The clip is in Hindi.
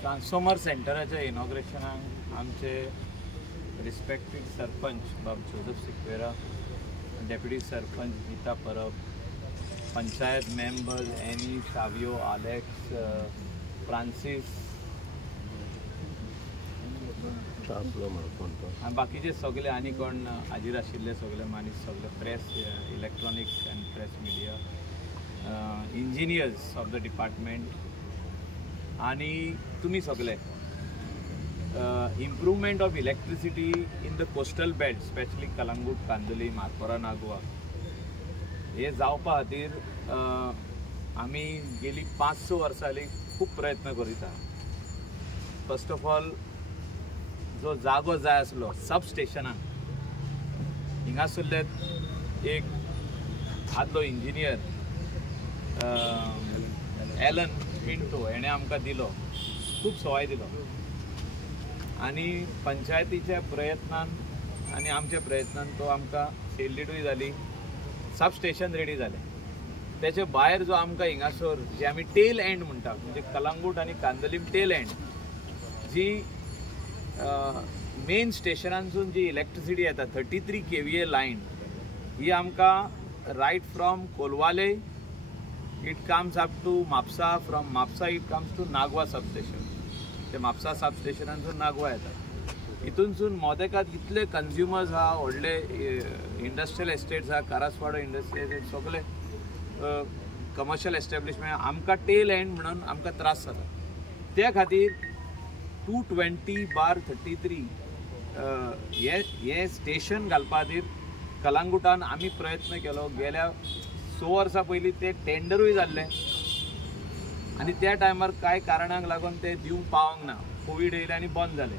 ट्रान्सफॉर्मर सेंटराच्या इनॉग्रेशनाक आमचे रिस्पेक्टेड सरपंच बाब जोसेफ सिक्वेरा, डेप्युटी सरपंच गीता परब, panchayat members any, Savio, Alex, Francis आणि बाकीचे सगळे आनी कोण हाजीर आशिल्ले सगळे मनीस, सगळे press, electronic and press media, engineers of the department आणि तुम्ही सगळे improvement of electricity in the coastal belt specially Calangute, Candolim, Marpora, Nagoa हे जावपा खातीर आमी गेली 5-6 वर्सां खूब प्रयत्न करिता. फर्स्ट ऑफ ऑल जो जागो जाय आसलो सब स्टेशनाक हिंगासरले एक आदलो इंजिनियर एलन पिंटो हेणे आमकां दिलो, खूब सवाय दिलो आणि पंचायतीच्या प्रयत्नान आणि आमच्या प्रयत्नान तो आमकां सेल्लीटूय जाली, सब स्टेशन रेडी जालें. त्याचे भायर जो आमकां हिंगासर जे आमी टेल एंड म्हणटा म्हणजे कलंगूट आणि कांदोलीम टेल एंड जी मेन स्टेशनांसून जी इलेक्ट्रिसिटी येता 33 kVA लायन ही आमकां right from Colvale it comes up to Mapusa, from Mapusa it comes to Nagoa substation. ते म्हापसा सबस्टेशनांसून नागवा येता. हितूनसून मोदेकात इतले कन्ज्युमर्स आहा, व्हडले इंडस्ट्रियल एस्टेट्स आहा, कारसवाडो इंडस्ट्रियल एस्टेट, सगळे कमर्शियल एस्टॅब्लिशमेंट आमकां टेल एंड म्हणून आमकां त्रास जाता. त्या खातीर 220/33 हे स्टेशन घालपा खातीर कलंगूटान आमी प्रयत्न केलो. गेल्या 6 वर्सां पयलीं ते टेंडरूय जाल्लें आणि त्या टायमार कांय कारणांक लागून ते दिवंक पावंक ना, कोवीड येयलें आनी बंद जालें.